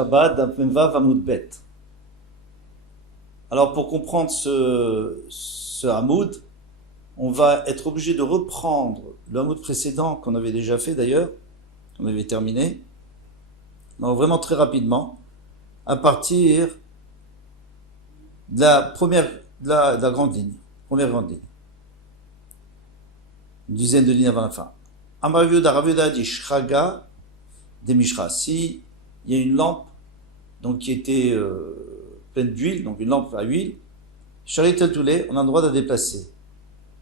Shabbat d'Apemvav Hamoud Bet. Alors pour comprendre ce Hamoud, on va être obligé de reprendre le Hamoud précédent qu'on avait déjà fait d'ailleurs, qu'on avait terminé, donc vraiment très rapidement, à partir de la grande ligne, première grande ligne. Une dizaine de lignes avant la fin. Amar Rav dit Shraga des Mishra. Si il y a une lampe donc qui était pleine d'huile, donc une lampe à huile, Sharit Toulé, on a le droit de la déplacer.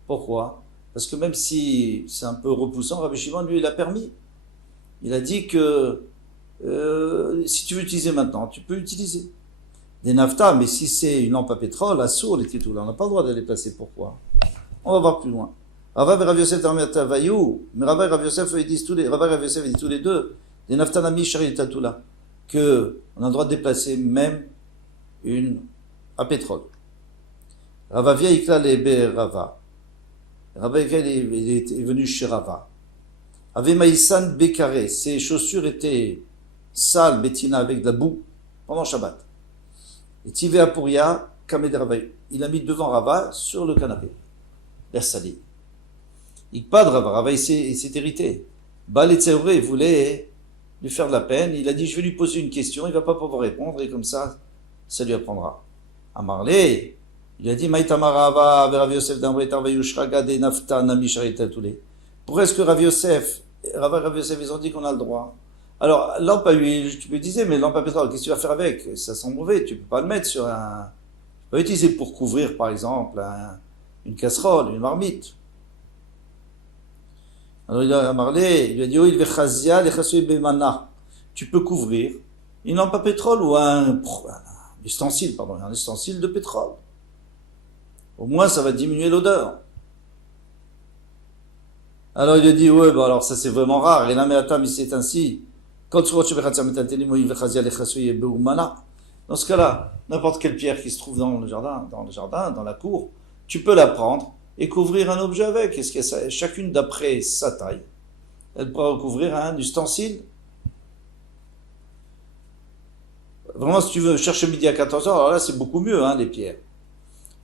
Pourquoi? Parce que même si c'est un peu repoussant, Rabbi Shimon, lui, il a permis. Il a dit que si tu veux utiliser maintenant, tu peux utiliser. Des nafta, mais si c'est une lampe à pétrole, à sourd, les tout là, on n'a pas le droit de la déplacer. Pourquoi? On va voir plus loin. Rava et Rav Yosef Tarmetavayou, mais Rava et Rav Yosef ils disent tous les deux, des naftanami sharitatula, que on a le droit de déplacer même une à pétrole. Rava via ikla lebe Rava. Rava il est venu chez Rava. Ave maïsan bekaré, ses chaussures étaient sales, bétina avec de la boue pendant Shabbat. Et Tivé Apuria, Kamed Rava, il a mis devant Rava sur le canapé, l'air sali. Il pas de Rava, il s'est irrité. Baletzeuré, il voulait lui faire de la peine. Il a dit, je vais lui poser une question, il va pas pouvoir répondre, et comme ça lui apprendra. Amarlé, il a dit, Maïtamar Rava, Rav Yosef d'Amretar Vayushraga de Nafta Nami Sharitatulé. Pourquoi est-ce que Rav Yosef, ils ont dit qu'on a le droit? Alors, lampe à huile, tu peux utiliser, mais lampe à pétrole, qu'est-ce que tu vas faire avec? Ça sent mauvais, tu peux pas le mettre sur un, tu peux l'utiliser pour couvrir, par exemple, une casserole, une marmite. Alors il a marlé, il lui a dit, il vechazia lechasui bemana. Tu peux couvrir une lampe à pétrole ou un ustensile de pétrole. Au moins, ça va diminuer l'odeur. Alors il a dit, ouais, bah alors ça c'est vraiment rare. Et là, mais attends, mais c'est ainsi. Dans ce cas-là, n'importe quelle pierre qui se trouve dans le jardin, dans la cour, tu peux la prendre et couvrir un objet avec. Est-ce que chacune d'après sa taille, elle pourra recouvrir un ustensile. Vraiment, si tu veux chercher midi à 14h, alors là, c'est beaucoup mieux, les pierres.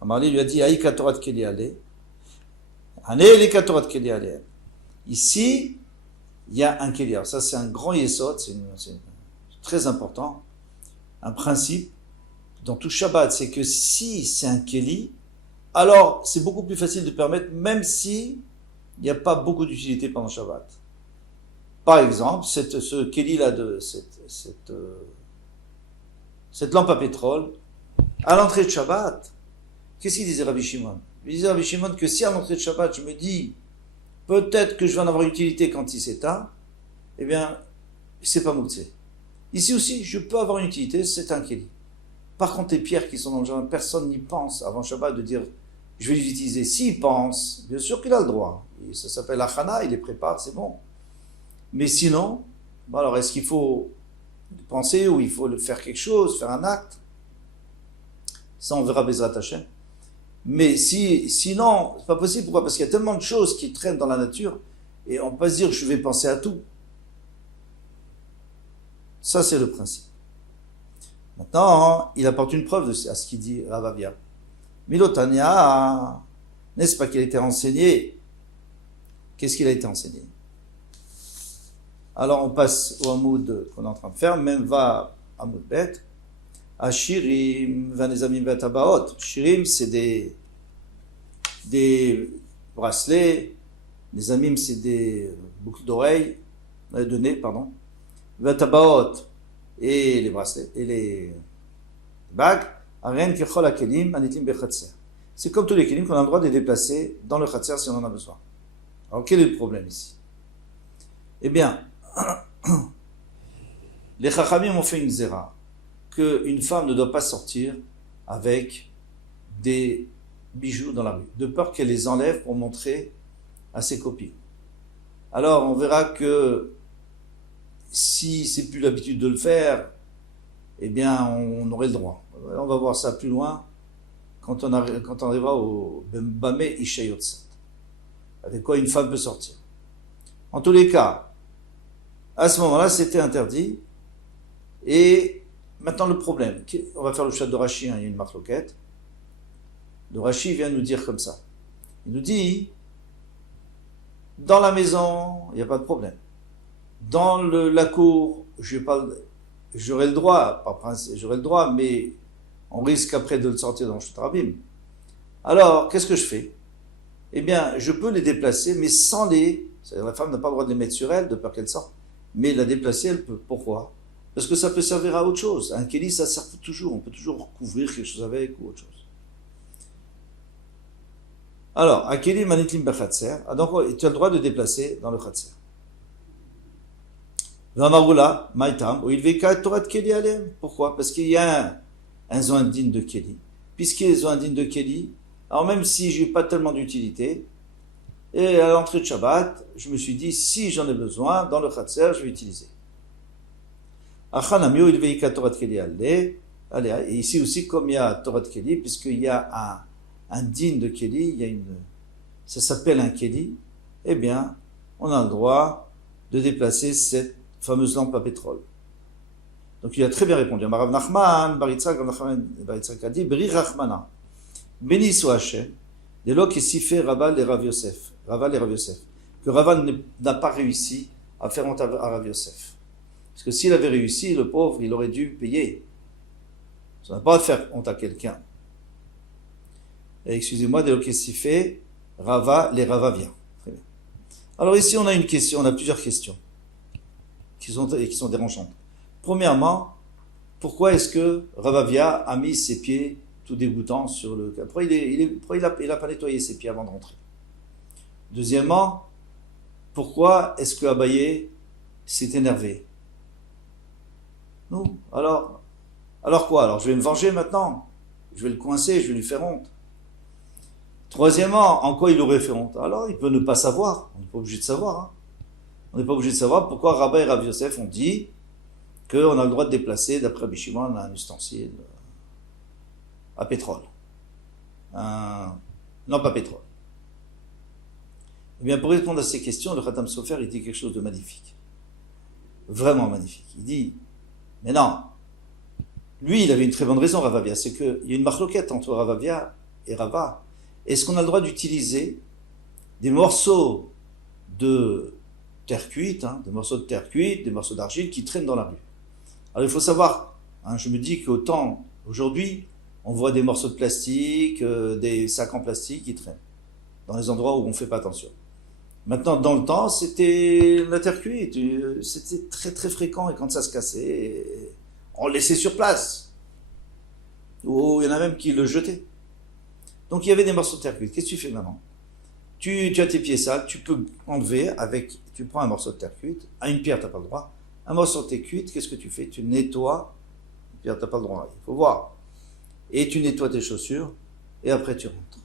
Amarli lui a dit, Aïe Katorat Keliale. Ané Katorat Keliale. Ici, il y a un Keli. Ça, c'est un grand yesod, c'est très important. Un principe dans tout Shabbat, c'est que si c'est un Keli, alors c'est beaucoup plus facile de permettre, même si il n'y a pas beaucoup d'utilité pendant Shabbat. Par exemple, ce Keli-là, cette lampe à pétrole, à l'entrée de Shabbat, qu'est-ce qu'il disait Rabbi Shimon? Il disait Rabbi Shimon que si à l'entrée de Shabbat, je me dis, peut-être que je vais en avoir utilité quand il s'éteint, eh bien, c'est pas Mouktsé. Ici aussi, je peux avoir une utilité, c'est un Keli. Par contre, les pierres qui sont dans le jardin, personne n'y pense avant Shabbat de dire, je vais les utiliser. S'il pense, bien sûr qu'il a le droit. Et ça s'appelle Achana, il les prépare, c'est bon. Mais sinon, bon alors est-ce qu'il faut penser ou il faut faire quelque chose, faire un acte? Ça, on verra Bezrat Hashem. Mais sinon, c'est pas possible. Pourquoi? Parce qu'il y a tellement de choses qui traînent dans la nature et on peut pas se dire que je vais penser à tout. Ça, c'est le principe. Maintenant, il apporte une preuve à ce qu'il dit Rav Avia. Milotania, n'est-ce pas qu'il a été enseigné? Qu'est-ce qu'il a été enseigné? Alors, on passe au Hamoud qu'on est en train de faire, même va Hamoud Bet. Ashirim, Vanezamim Bet Abaot. Shirim, c'est des bracelets. Les amim, c'est des boucles d'oreilles, de nez, pardon. Bet Abaot, et les bracelets, et les bagues. Aren Kechol HaKelim, Anitim Bechatzer. C'est comme tous les kelim qu'on a le droit de les déplacer dans le Khatser si on en a besoin. Alors, quel est le problème ici? Eh bien, les Chachamim ont fait une zéra, qu'une femme ne doit pas sortir avec des bijoux dans la rue, de peur qu'elle les enlève pour montrer à ses copines. Alors, on verra que si c'est plus l'habitude de le faire, eh bien, on aurait le droit. On va voir ça plus loin quand on arrivera au Bamé Ishayotsat. Avec quoi une femme peut sortir. En tous les cas, à ce moment-là, c'était interdit. Et Maintenant, le problème, on va faire le chat de Rashi, hein, il y a une marloquette. Le Rashi vient nous dire comme ça. Il nous dit, dans la maison, il n'y a pas de problème. Dans la cour, j'aurai le droit, par principe, j'aurai le droit, mais on risque après de le sortir dans le Shutrabim. Alors, qu'est-ce que je fais? Eh bien, je peux les déplacer, mais sans les... C'est-à-dire, la femme n'a pas le droit de les mettre sur elle, de peur qu'elle sorte. Mais la déplacer, elle peut. Pourquoi? Parce que ça peut servir à autre chose. Un kéli, ça sert toujours. On peut toujours couvrir quelque chose avec ou autre chose. Alors, un kéli manitlim bachatser. Donc, tu as le droit de déplacer dans le khatser. Dans Maroula, Maïtam, où il veka Torah de kéli alem. Pourquoi? Parce qu'il y a un zoin digne de kéli. Puisqu'il y a un zoin digne de kéli, alors même si je n'ai pas tellement d'utilité, et à l'entrée de Shabbat, je me suis dit, si j'en ai besoin, dans le khatser, je vais utiliser. Achanamio, il veika Torah de kéli alem. Et ici aussi, comme il y a Torah de kéli, puisqu'il y a un digne de kéli, il y a ça s'appelle un kéli, eh bien, on a le droit de déplacer cette fameuse lampe à pétrole. Donc il a très bien répondu. Rav Nachman, Baritzak a dit, Bri Rachmana, béni soit Hachem, des lois qui s'y fait Raval et Rav Yosef, que Raval n'a pas réussi à faire honte à Rav Yosef. Parce que s'il avait réussi, le pauvre, il aurait dû payer. Ça n'a pas à faire honte à quelqu'un. Excusez-moi, des lois qui s'y fait Rava, les Ravavia. Très bien. Alors ici, on a une question, on a plusieurs questions qui sont dérangeantes. Premièrement, pourquoi est-ce que Ravavia a mis ses pieds tout dégoûtants sur le... Pourquoi il a pas nettoyé ses pieds avant de rentrer? Deuxièmement, pourquoi est-ce que Abaye s'est énervé? Non. Alors quoi? Alors je vais me venger maintenant? Je vais le coincer, je vais lui faire honte. Troisièmement, en quoi il aurait fait honte? Alors il peut ne pas savoir, on n'est pas obligé de savoir. Hein. On n'est pas obligé de savoir pourquoi Rabba et Rav Yosef ont dit qu'on a le droit de déplacer, d'après Bishimon, un ustensile à pétrole. Non, pas pétrole. Eh bien, pour répondre à ces questions, le Khatam Sofer, il dit quelque chose de magnifique. Vraiment magnifique. Il dit, mais non, lui, il avait une très bonne raison, Ravavia, c'est qu'il y a une marloquette entre Ravavia et Rava. Est-ce qu'on a le droit d'utiliser des morceaux de terre cuite, des morceaux de terre cuite, des morceaux d'argile qui traînent dans la rue? Alors il faut savoir, je me dis qu'autant aujourd'hui, on voit des morceaux de plastique, des sacs en plastique qui traînent dans les endroits où on ne fait pas attention. Maintenant, dans le temps, c'était la terre cuite, c'était très très fréquent et quand ça se cassait, on le laissait sur place. Ou il y en a même qui le jetaient. Donc il y avait des morceaux de terre cuite. Qu'est-ce que tu fais maintenant? Tu as tes pieds sales, tu peux enlever tu prends un morceau de terre cuite, à une pierre tu n'as pas le droit, un morceau de terre cuite, qu'est-ce que tu fais? Tu nettoies, une pierre tu n'as pas le droit, il faut voir. Et tu nettoies tes chaussures, et après tu rentres.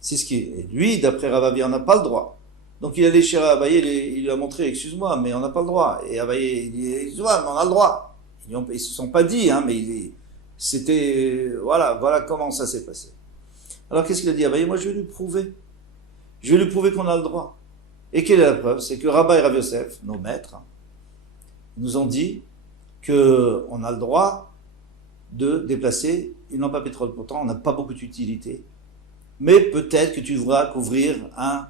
C'est ce qui est. Et lui, d'après Ravavi, on n'a pas le droit. Donc il allait chez Abaye, il lui a montré, excuse-moi, mais on n'a pas le droit. Et Abaye, il dit, excuse-moi, mais on a le droit. Ils ne se sont pas dit, mais c'était, voilà comment ça s'est passé. Alors qu'est-ce qu'il a dit Abaye? Moi je vais lui prouver. Je vais lui prouver qu'on a le droit. Et quelle est la preuve? C'est que Rabba et Rav Yosef, nos maîtres, nous ont dit qu'on a le droit de déplacer une lampe à pétrole. Pourtant, on n'a pas beaucoup d'utilité. Mais peut-être que tu devras couvrir un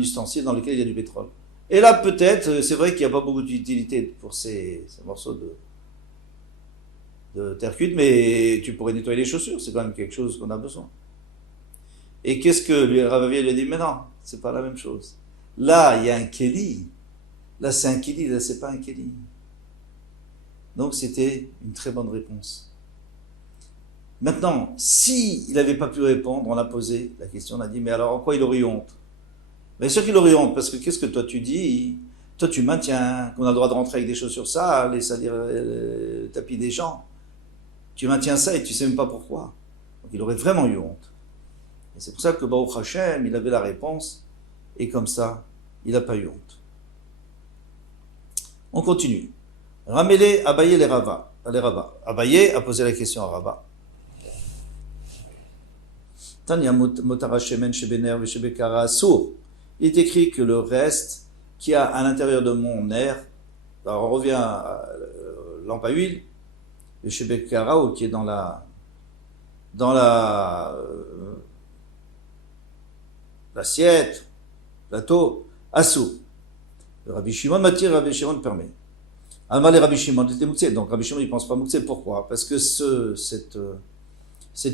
ustensile dans lequel il y a du pétrole. Et là, peut-être, c'est vrai qu'il n'y a pas beaucoup d'utilité pour ces morceaux de terre cuite, mais tu pourrais nettoyer les chaussures. C'est quand même quelque chose qu'on a besoin. Et qu'est-ce que Ravavia lui a dit? Mais non, c'est pas la même chose. Là, il y a un kéli. Là, c'est un kéli. Là, c'est pas un kéli. Donc, c'était une très bonne réponse. Maintenant, si il n'avait pas pu répondre, on a posé la question, on a dit, mais alors en quoi il aurait eu honte? Bien sûr qu'il aurait eu honte, parce que qu'est-ce que toi tu dis? Toi, tu maintiens qu'on a le droit de rentrer avec des chaussures sales et salir le tapis des gens. Tu maintiens ça et tu sais même pas pourquoi. Donc, il aurait vraiment eu honte. Et c'est pour ça que Baruch Hashem, il avait la réponse, et comme ça, il n'a pas eu honte. On continue. Ramélé Abaye les Rava. Abaye a posé la question à Rava. Tanya Motara Shemen Shebener Veshebekara Asur. Il est écrit que le reste qui a à l'intérieur de mon nerf, alors on revient à lampe à huile, le Shebek Karao qui est dans l'assiette, plateau, assou. Le Rabbi Shimon m'attire, Rabbi Shimon permet. Alma et Rabbi Shimon était mouktsé, donc Rabbi Shimon il pense pas mouktsé. Pourquoi? Parce que cette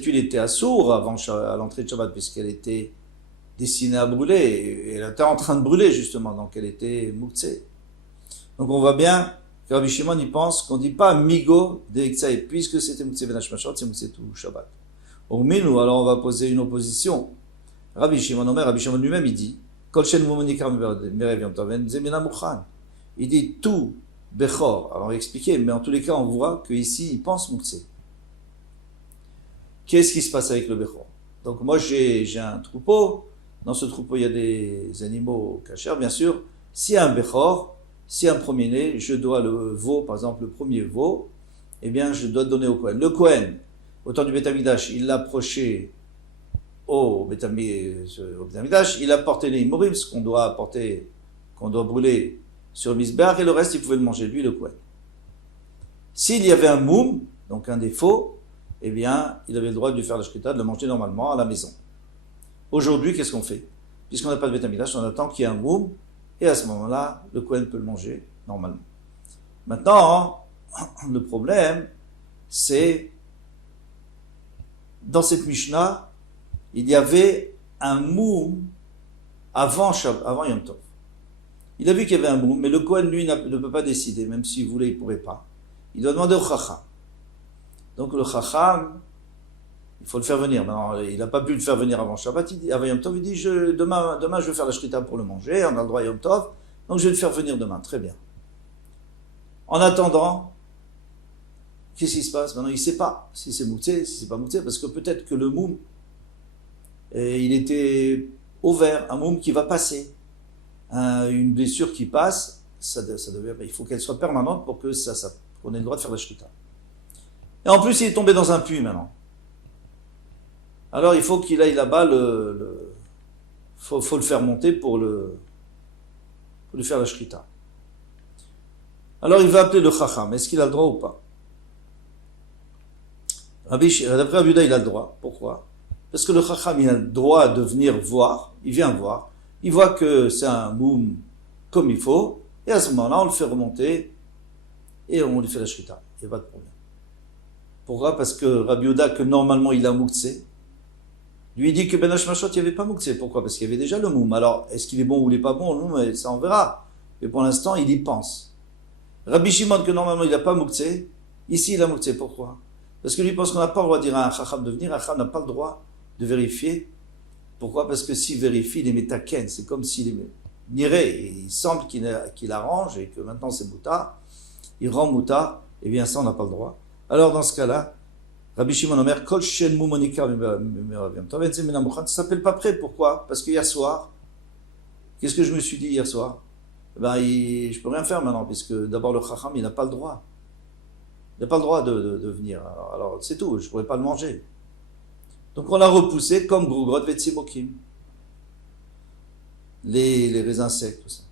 huile était assour avant à l'entrée de Shabbat puisqu'elle était destinée à brûler et elle était en train de brûler justement, donc elle était mouktsé. Donc on voit bien que Rabbi Shimon il pense qu'on dit pas migo de Iksaï puisque c'était mouktsé ben Hashmashot, c'est mouktsé tout Shabbat. Au minou, alors on va poser une opposition. Rabbi Shimon lui-même il dit il dit tout Bechor. Alors on va expliquer, mais en tous les cas on voit qu'ici il pense mouktsé. Qu'est-ce qui se passe avec le Bechor? Donc moi j'ai un troupeau, dans ce troupeau il y a des animaux cachers bien sûr. S'il y a un Bechor, s'il y a un premier-né, je dois le veau, par exemple le premier veau, eh bien je dois donner au Kohen. Le Kohen, au temps du Beth Amikdash, il l'approchait au Beth Amikdash, il apportait les imorim, ce qu'on doit apporter, qu'on doit brûler sur le misbéach, et le reste il pouvait le manger, lui le Kohen. S'il y avait un moum, donc un défaut, eh bien il avait le droit de lui faire la shkita, de le manger normalement à la maison. Aujourd'hui, qu'est-ce qu'on fait? Puisqu'on n'a pas de Beth Amikdash, on attend qu'il y ait un moum, et à ce moment-là, le Kohen peut le manger normalement. Maintenant, le problème, c'est dans cette Mishnah, il y avait un moum avant Yom Tov. Il a vu qu'il y avait un moum, mais le Kohen, lui, ne peut pas décider, même s'il voulait, il ne pourrait pas. Il doit demander au Chacham. Donc le Chacham, il faut le faire venir. Maintenant, il n'a pas pu le faire venir avant Shabbat, avant Yom Tov, il dit, demain je vais faire la shrita pour le manger, on a le droit à Yom Tov, donc je vais le faire venir demain, très bien. En attendant, qu'est-ce qui se passe? Maintenant, il ne sait pas si c'est mouktsé, si c'est pas mouktsé, parce que peut-être que le moum, il était ouvert, un moum qui va passer, une blessure qui passe, il faut qu'elle soit permanente pour que qu'on ait le droit de faire la shrita. Et en plus, il est tombé dans un puits maintenant. Alors, il faut qu'il aille là-bas, faut le faire monter pour lui faire la shrita. Alors, il va appeler le chacham. Est-ce qu'il a le droit ou pas? D'après Rabbi Yehuda, il a le droit. Pourquoi? Parce que le chacham, il a le droit de venir voir. Il vient voir. Il voit que c'est un moum comme il faut. Et à ce moment-là, on le fait remonter et on lui fait la shrita. Il n'y a pas de problème. Pourquoi? Parce que Rabbi Yehuda, que normalement il a mouktsé, lui dit que Ben Hashmashot, il n'y avait pas mouktsé. Pourquoi? Parce qu'il y avait déjà le moum. Alors, est-ce qu'il est bon ou il n'est pas bon? Non, ça on verra. Mais pour l'instant, il y pense. Rabbi Shimon, que normalement il n'a pas mouktsé, ici il a mouktsé. Pourquoi? Parce que lui pense qu'on n'a pas le droit de dire à un chacham de venir. Un chacham n'a pas le droit de vérifier. Pourquoi? Parce que s'il vérifie, il est métaken. C'est comme s'il nirait. Il semble qu'il arrange et que maintenant c'est mouta. Il rend mouta. Eh bien, ça, on n'a pas le droit. Alors, dans ce cas-là, Rabbi Shimon Omer, Kol Shen Mumonika, ça ne s'appelle pas prêt. Pourquoi? Parce que hier soir, qu'est-ce que je me suis dit hier soir? Ben, je ne peux rien faire maintenant, puisque d'abord le chacham, il n'a pas le droit. Il n'a pas le droit de venir. Alors c'est tout, je ne pourrais pas le manger. Donc on l'a repoussé comme Grugrot Vetsimokim. Les raisins secs, tout ça.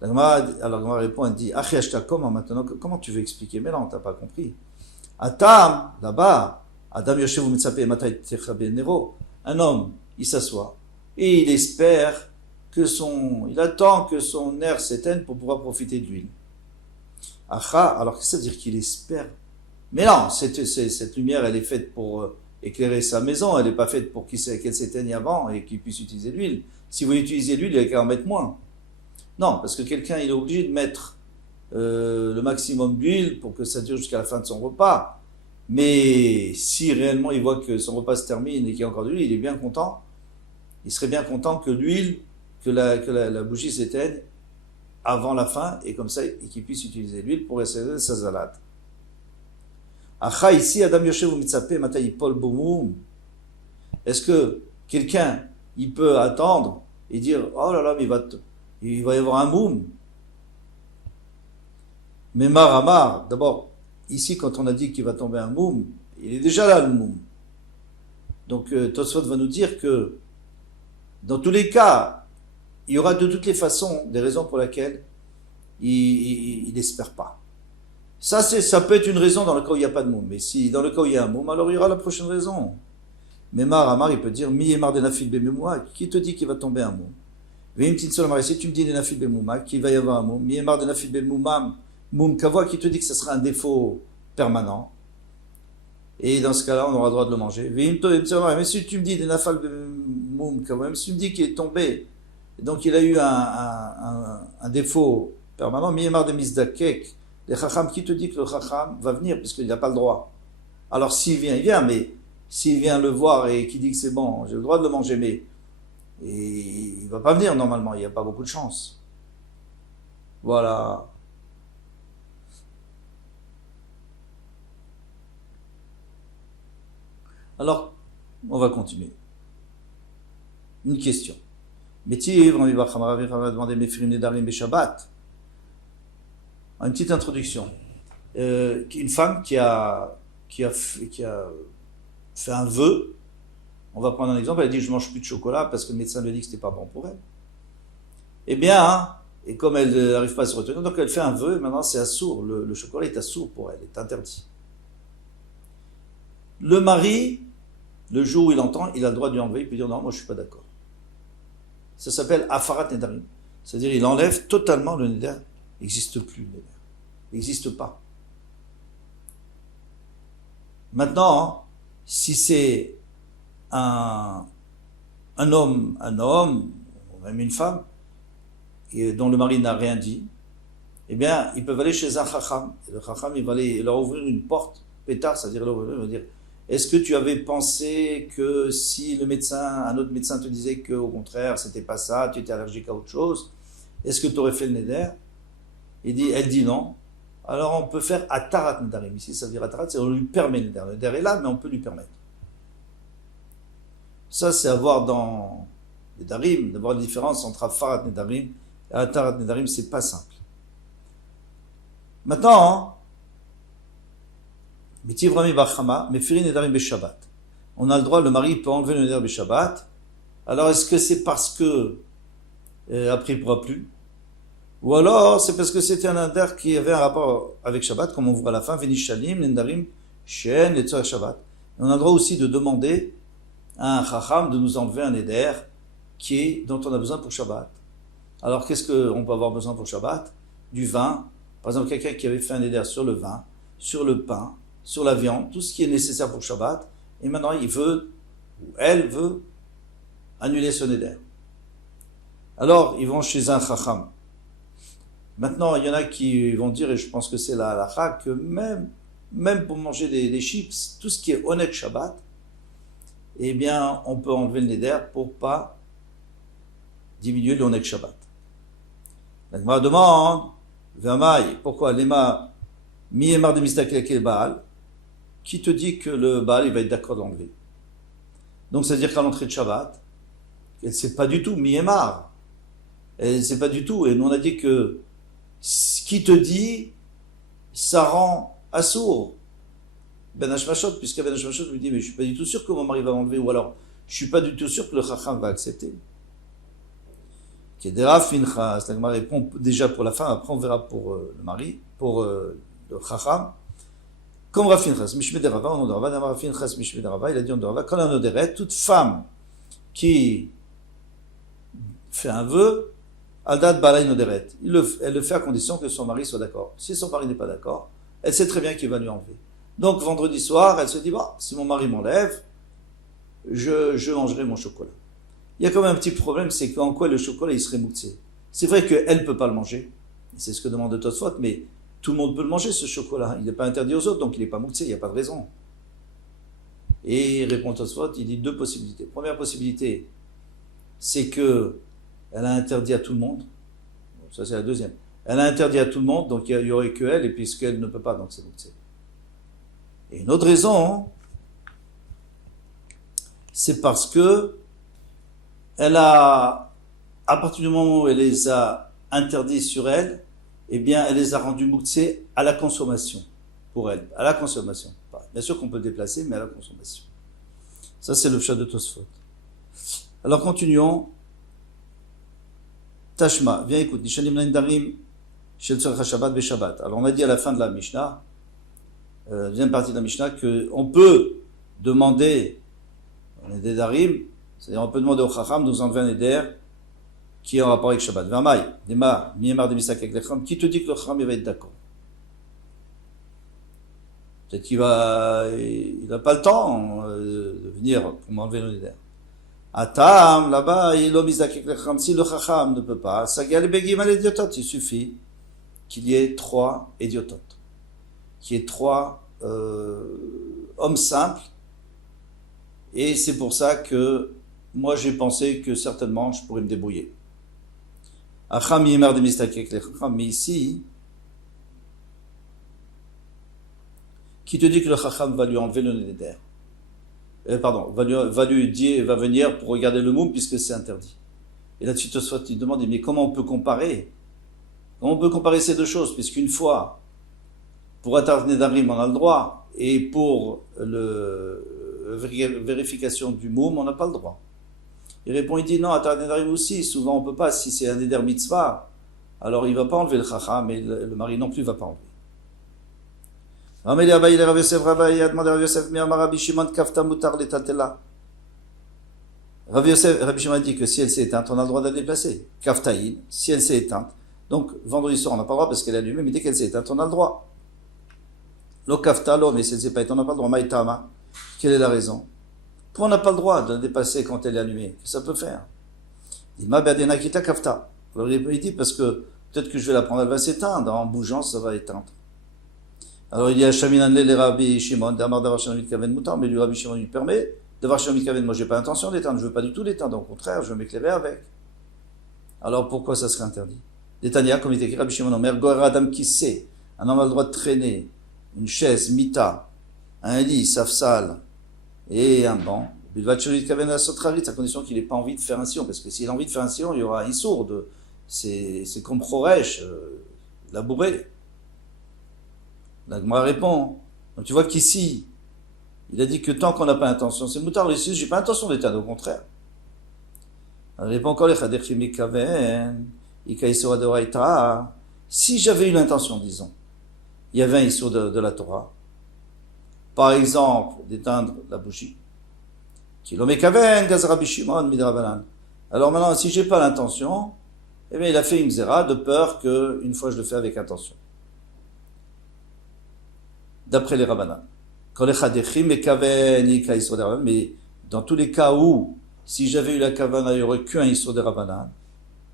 Alors Gemara répond, elle dit, comment maintenant, comment tu veux expliquer? Mais non, tu n'as pas compris. Atam, là-bas, Adam Yoshev Mitzapé Matai Techabe Nero, un homme, il s'assoit et il espère il attend que son nerf s'éteigne pour pouvoir profiter de l'huile. Acha, alors qu'est-ce que ça veut dire qu'il espère? Mais non, cette lumière, elle est faite pour éclairer sa maison, elle n'est pas faite pour qu'elle s'éteigne avant et qu'il puisse utiliser l'huile. Si vous utilisez l'huile, il n'y a qu'à en mettre moins. Non, parce que quelqu'un, il est obligé de mettre le maximum d'huile pour que ça dure jusqu'à la fin de son repas. Mais si réellement il voit que son repas se termine et qu'il y a encore de l'huile, il est bien content. Il serait bien content que l'huile, que la bougie s'éteigne avant la fin et comme ça, et qu'il puisse utiliser l'huile pour essayer sa salade. Acha ici, Adam Yoshev Mitzapé Matai Paul Bomoum. Est-ce que quelqu'un, il peut attendre et dire, oh là là, mais il va y avoir un moum? Mais Maramar, d'abord, ici, quand on a dit qu'il va tomber un moum, il est déjà là, le moum. Donc, Tosfot va nous dire que, dans tous les cas, il y aura de toutes les façons des raisons pour lesquelles il n'espère pas. Ça peut être une raison dans le cas où il n'y a pas de moum. Mais si dans le cas où il y a un moum, alors il y aura la prochaine raison. Mais Amar, il peut dire, mi emar de nafil bememoua, qui te dit qu'il va tomber un moum? Vim tinsolomar, si tu me dis de nafil bemouma, qu'il va y avoir un moum, mi emar de nafil bemoumam, moum kavoa, qui te dit que ce sera un défaut permanent. Et dans ce cas-là, on aura le droit de le manger. Mais si tu me dis de nafal moum kavoa, même si tu me dis qu'il est tombé, donc il a eu un défaut permanent, mi emar de misdakek, les chacham, qui te dit que le chacham va venir, puisqu'il n'a pas le droit? Alors s'il vient, il vient, mais s'il vient le voir et qu'il dit que c'est bon, j'ai le droit de le manger, mais il va pas venir normalement, il n'y a pas beaucoup de chance. Voilà. Alors, on va continuer. Une question. Métiv, Rami Bachama va demander Mefirim Nedarim Beshabbat. Une petite introduction. Une femme qui a fait un vœu. On va prendre un exemple. Elle dit je mange plus de chocolat parce que le médecin lui a dit que c'était pas bon pour elle. Eh bien, et comme elle n'arrive pas à se retenir, donc elle fait un vœu. Et maintenant c'est assourd. Le chocolat est assourd pour elle, est interdit. Le mari, le jour où il entend, il a le droit de lui enlever. Il peut dire non, moi je suis pas d'accord. Ça s'appelle Afarat Nedarim. C'est-à-dire il enlève totalement le Neder. Il n'existe plus le Neder. Il n'existe pas. Maintenant, si c'est un homme, ou même une femme, dont le mari n'a rien dit, eh bien, ils peuvent aller chez un chacham. Et le chacham, il va leur ouvrir une porte, pétard, c'est-à-dire, il va dire, est-ce que tu avais pensé que si un autre médecin te disait qu'au contraire, c'était pas ça, tu étais allergique à autre chose, est-ce que tu aurais fait le neder? Elle dit non. Alors on peut faire atarat nedarim. Ici, ça veut dire atarat, c'est on lui permet le neder. Le neder est là, mais on peut lui permettre. Ça, c'est à voir dans les darim, d'avoir la différence entre afarat nedarim et atarat nedarim, c'est pas simple. Maintenant, Mitiv Rami Bachama, Mefirin nedarim beshabbat. On a le droit, le mari peut enlever le neder beshabbat. Alors, est-ce que c'est parce que après il ne pourra plus? Ou alors, c'est parce que c'était un neder qui avait un rapport avec Shabbat, comme on voit à la fin, Venishalim, Nendarim, Shen, et Shabbat. On a le droit aussi de demander à un chacham de nous enlever un neder dont on a besoin pour Shabbat. Alors, qu'est-ce qu'on peut avoir besoin pour Shabbat? Du vin. Par exemple, quelqu'un qui avait fait un neder sur le vin, sur le pain, sur la viande, tout ce qui est nécessaire pour Shabbat, et maintenant il veut, ou elle veut, annuler ce neder. Alors, ils vont chez un chacham. Maintenant, il y en a qui vont dire, et je pense que c'est la halakha, que même pour manger des chips, tout ce qui est honnête Shabbat, eh bien, on peut enlever le neder pour pas diminuer le honnête Shabbat. La Gemara demande, Vamaï, pourquoi l'ema mi emar de mistakek Baal, qui te dit que le Baal il va être d'accord d'enlever? Donc, c'est-à-dire qu'à l'entrée de Shabbat, c'est pas du tout mi emar. C'est pas du tout. Et nous on a dit que ce qui te dit, ça rend assourd. Ben Hashmashot, puisque Ben Hashmashot lui dit, mais je suis pas du tout sûr que mon mari va m'enlever, ou alors, je suis pas du tout sûr que le chacham va accepter. Kedera Finchas, la Gemara répond déjà pour la femme, après on verra pour le mari, pour le chacham. Comme Rav Finchas, Mishmei Rava, au nom de Rava, Rav Finchas, Mishmei Rava, il a dit au nom de Rava, quand on a oderet, toute femme qui fait un vœu, Aldat Balay Noderet. Elle le fait à condition que son mari soit d'accord. Si son mari n'est pas d'accord, elle sait très bien qu'il va lui enlever. Donc vendredi soir, elle se dit, bah, si mon mari m'enlève, je mangerai mon chocolat. Il y a quand même un petit problème, c'est qu'en quoi le chocolat il serait moutsé. C'est vrai qu'elle ne peut pas le manger, c'est ce que demande Tosfot, mais tout le monde peut le manger ce chocolat. Il n'est pas interdit aux autres, donc il n'est pas moutsé, il n'y a pas de raison. Et répond Tosfot, il dit deux possibilités. Première possibilité, c'est que elle a interdit à tout le monde. Ça, c'est la deuxième. Elle a interdit à tout le monde, donc il n'y aurait que elle, et puisqu'elle ne peut pas, donc c'est moutsé. Et une autre raison, c'est parce que elle a, à partir du moment où elle les a interdits sur elle, eh bien, elle les a rendus moutsé à la consommation, pour elle, à la consommation. Bien sûr qu'on peut le déplacer, mais à la consommation. Ça, c'est le pshat de Tosfot. Alors, continuons. Tashma, viens écoute. Nishanim Nendarim, Shel Tzorech Shabbat Beshabbat. Alors on a dit à la fin de la Mishnah, deuxième partie de la Mishnah, qu'on peut demander un Neder Darim, c'est-à-dire on peut demander au Chacham de nous enlever un Neder qui est en rapport avec Shabbat. Vermaï, Dema, Miemar de Misak avec le Chacham, qui te dit que le Chacham il va être d'accord? Peut-être qu'il n'a pas le temps de venir pour m'enlever le Neder. Atam, là-bas, il a mis avec le Chacham. Si le Chacham ne peut pas, Sagal Begim al Idiotot, il suffit qu'il y ait 3 idiototes, qu'il y ait 3 hommes simples. Et c'est pour ça que moi j'ai pensé que certainement je pourrais me débrouiller. Acham Yimar de Mistakek le Chacham, mais ici, qui te dit que le Chacham va lui enlever le Neder? Va lui dire, va venir pour regarder le moum puisque c'est interdit. Et là-dessus, tu te demandes, mais comment on peut comparer? Comment on peut comparer ces deux choses? Puisqu'une fois, pour Atar Nedarim, on a le droit, et pour vérification du moum, on n'a pas le droit. Il répond, il dit non, Atar Nedarim aussi, souvent on peut pas, si c'est un Neder mitzvah, alors il va pas enlever le Chacham, mais le mari non plus va pas enlever. Rabbi Yosef a demandé à Rabbi Yosef, mais Rabbi Shimon kafta mutar letatela. Rabbi Shimon a dit que si elle s'est éteinte, on a le droit de la déplacer. Kaftaïn, si elle s'est éteinte. Donc, vendredi soir, on n'a pas le droit parce qu'elle est allumée, mais dès qu'elle s'est éteinte, on a le droit. Lo kafta, lo, mais si elle ne s'est pas éteinte, on n'a pas le droit. Maïtama, quelle est la raison? Pourquoi on n'a pas le droit de la dépasser quand elle est allumée? Qu'est-ce que ça peut faire? Il m'a berdena kita kafta. Alors, il dit parce que peut-être que je vais la prendre, elle va s'éteindre. En bougeant, ça va éteindre. Alors il y a Shaminan le Rabbi Shimon, d'Amar d'avoir Shimon Mitkaven Moutar, mais lui Rabbi Shimon lui permet d'avoir Shimon Mitkaven. Moi j'ai pas l'intention d'éteindre, je veux pas du tout l'éteindre, au contraire, je veux m'éclairer avec. Alors pourquoi ça serait interdit? Détania, comme il est écrit Rabbi Shimon Omer, Goer Adam qui sait, un homme a le droit de traîner une chaise, mita, un lit, safsal et un banc. Bilvat Shimon Mitkaven à Sotrarit, à condition qu'il n'ait pas envie de faire un sillon, parce que s'il a envie de faire un sillon, il y aura un sourd, c'est comme Proresh, labouré. La Gemara répond. Donc tu vois qu'ici, il a dit que tant qu'on n'a pas l'intention, c'est moutard. Ici, j'ai pas l'intention d'éteindre, au contraire. Alors, il répond encore les chader chimikaven, ikaïsora de raïta. Si j'avais eu l'intention, disons, il y avait un issur de la Torah. Par exemple, d'éteindre la bougie. Kilomekaven, gazrabi shimon, midrabanan. Alors maintenant, si j'ai pas l'intention, eh bien, il a fait une zera de peur qu'une fois je le fais avec intention. D'après les Rabbanan. Mais dans tous les cas où, si j'avais eu la kavana, il n'y aurait qu'un Issour des Rabbanan.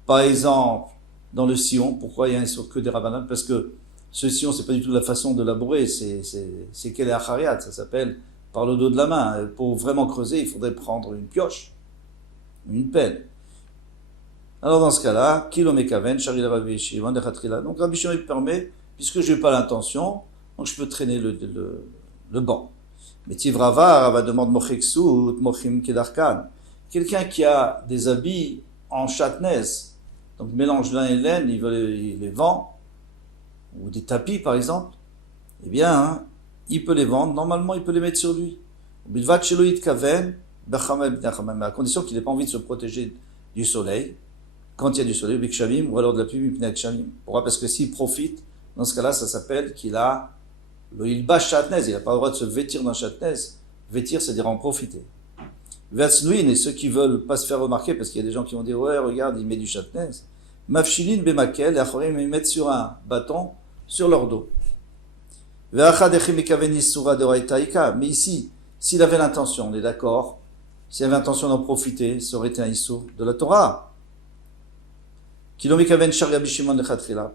Par exemple, dans le sillon, pourquoi il y a un Issour que des Rabbanan? Parce que ce sillon, c'est pas du tout la façon de labourer, c'est qu'elle est achariat, ça s'appelle par le dos de la main. Pour vraiment creuser, il faudrait prendre une pioche, une pelle. Alors dans ce cas-là, kilomekaven, charil Rabbi Shimon, donc Rabbi Shimon permet, puisque je n'ai pas l'intention, donc je peux traîner le banc. Mais Tivrava, Rava demande Mocheksut, Mochim Kedarkan. Quelqu'un qui a des habits en chatnez, donc mélange lin et laine, il les vend, ou des tapis par exemple, eh bien, il peut les vendre, normalement il peut les mettre sur lui. À condition qu'il n'ait pas envie de se protéger du soleil, quand il y a du soleil, ou alors de la pluie, pourquoi? Parce que s'il profite, dans ce cas-là, ça s'appelle qu'il a il bat chatnez, il n'a pas le droit de se vêtir dans chatnez. Vêtir, c'est-à-dire en profiter. Versnuin, et ceux qui veulent pas se faire remarquer, parce qu'il y a des gens qui vont dire, ouais, regarde, il met du chatnez. Mafshilin bemakel, et achorim, ils mettent sur un bâton, sur leur dos. Mais ici, s'il avait l'intention, on est d'accord, s'il avait l'intention d'en profiter, ça aurait été un issour de la Torah.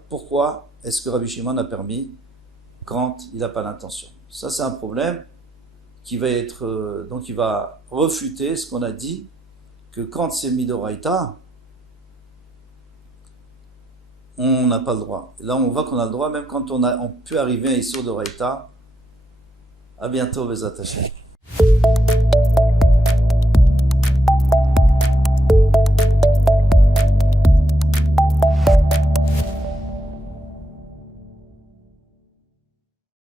Pourquoi est-ce que Rabbi Shimon a permis quand il n'a pas l'intention? Ça, c'est un problème qui va être... donc, il va refuter ce qu'on a dit, que quand c'est Midoraïta, on n'a pas le droit. Là, on voit qu'on a le droit, même quand on peut arriver à Issur de Raïta. À bientôt, Bezat Hashem.